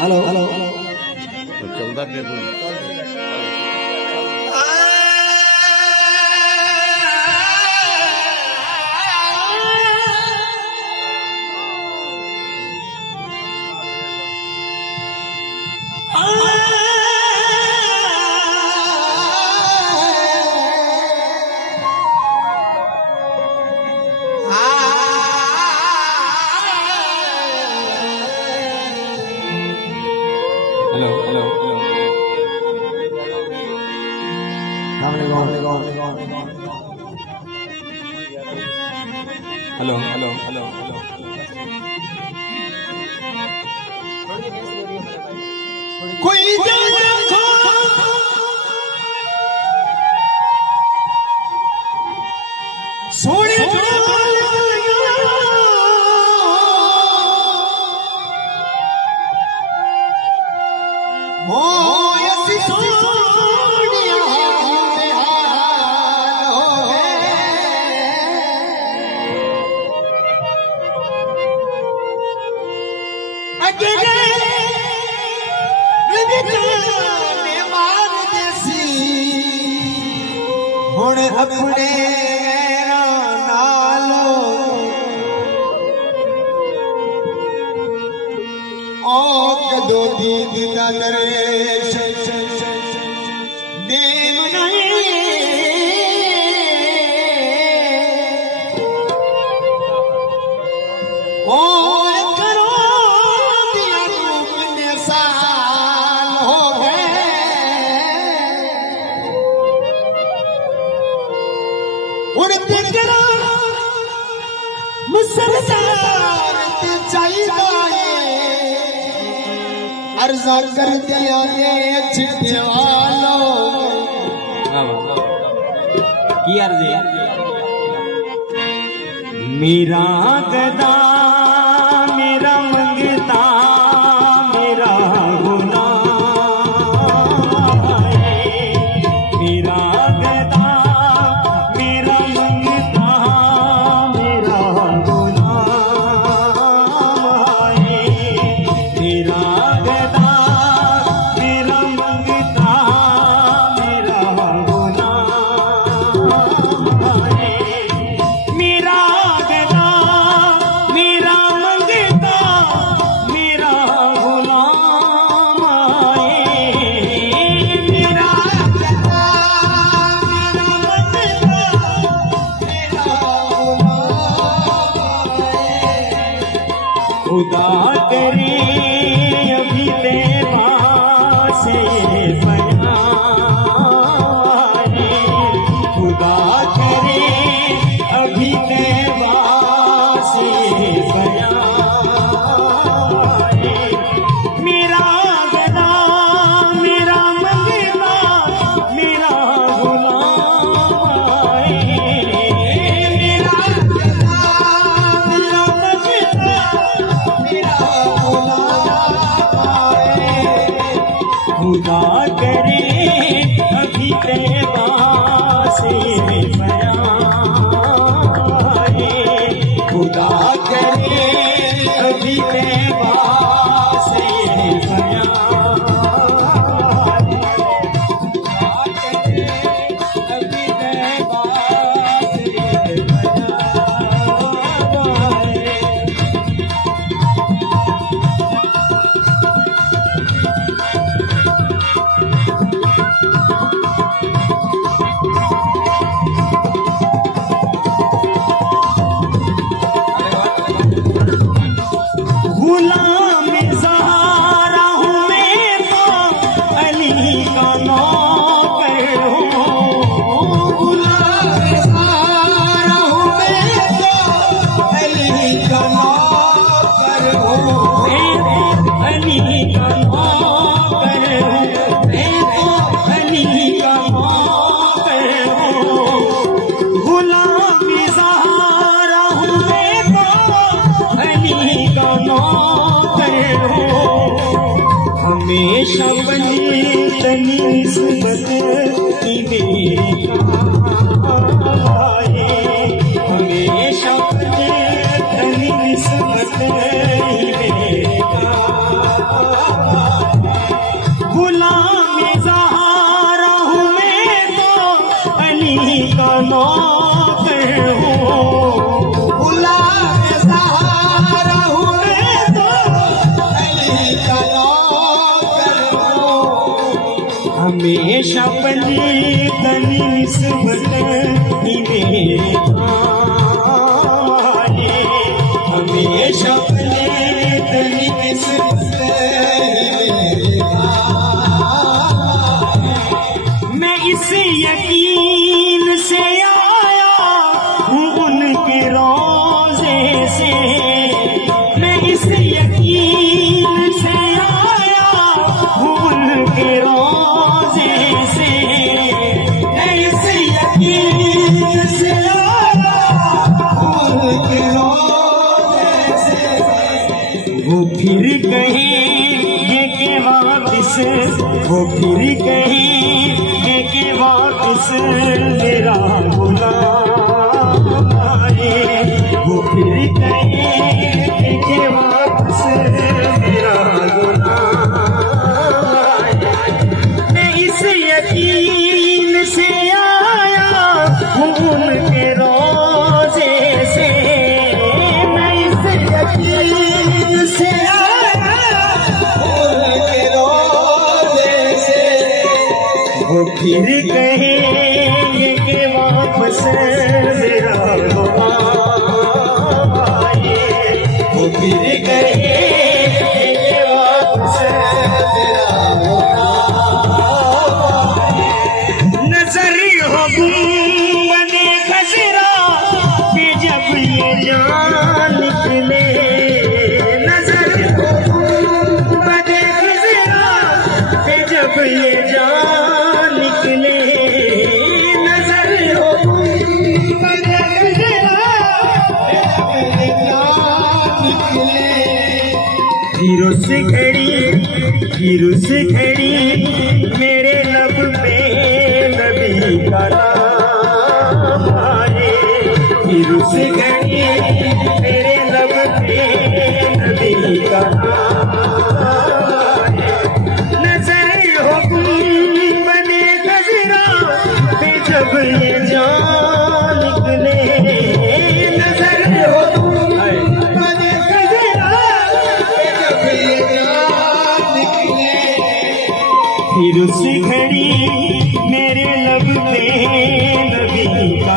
Hello hello चलता table hello hello hello hello कोई सोने अपने नालो ओ कदो दीद दा नरेश देव नहीं ओ करो दिया तू कितने साल हो गए उड़ते करा मुसलमान ते चाहिए अर्जा कर दिया ने छिटे वालो की अर्जी मेरा गदा मेरा मंगता मेरा गुलाम मेरा गदा मेरा मंगता मेरा गुलाम मेरा गदा मेरा मंगता मेरा गुलाम मेरा गदा मेरा मंगता मेरा गुलाम मेरा गदा मेरा मंगता मेरा खुदा करे अभी तेरा से बयाने खुदा करे अभी तेरा से बयाने मेरा गदा मेरा मंगता मेरा गुलाम मेरा गदा मेरा मंगता मेरा खुदा करे अभी तेरा से बयाने खुदा करे अभी तेरा से बयाने अभी तेरा से बयाने गुलाम ज़हरा हूँ मैं तो अली का नौकर हूँ गुलाम ज़हरा हूँ मैं तो अली का नौकर हूँ मैं तो अली का नौकर हूँ मैं तो अली का नौकर हूँ गुलाम ज़हरा हूँ मैं तो अली का नौकर हूँ हमेशा बनी तनी निस्बत की बेकाए हमेशा बनी तनी निस्बत की बेकाए हमेशा पली तनी निस्बत ही मेरे काम आए, हमेशा पली तनी निस्बत ही मेरे काम। मैं इस यकीन से आया हूँ उनके रोज़े से, मैं इस यकीन से आया हूँ उनके रोज़े से, मैं इस यकीन से आया हूँ उनके रोज़े से। वो फिर कहेंगे कि वापिस, वो फिर कहेंगे कि वापिस मेरा गुलाम आए, वो फिर कहेंगे कि वापिस मेरा गुलाम आए। मैं इस यकीन से आया हूँ उनके रोज़े से, मैं इस यकीन से आया हूँ उनके रोज़े से। वो फिर कहेंगे कि वापस मेरा गुलाम आए, वो फिर कहेंगे कि वापस मेरा गुलाम आए। नजर हो गुंबदे खजरा कि जब ये जान निकले, नजर हो गुंबदे खजरा कि जब ये जान निकले, नजर हो गुंबदे खजरा कि जब ये जान निकले। फिर उस घड़ी मेरे लब पे नबी का नाम आए, फिर उस घड़ी मेरे लब पे नबी का नाम आए। नजर हो गुंबदे खजरा पे जब ये जान निकले, नजर हो गुंबदे खजरा पे जब ये जान निकले। फिर उस घड़ी मेरे लब पे नबी का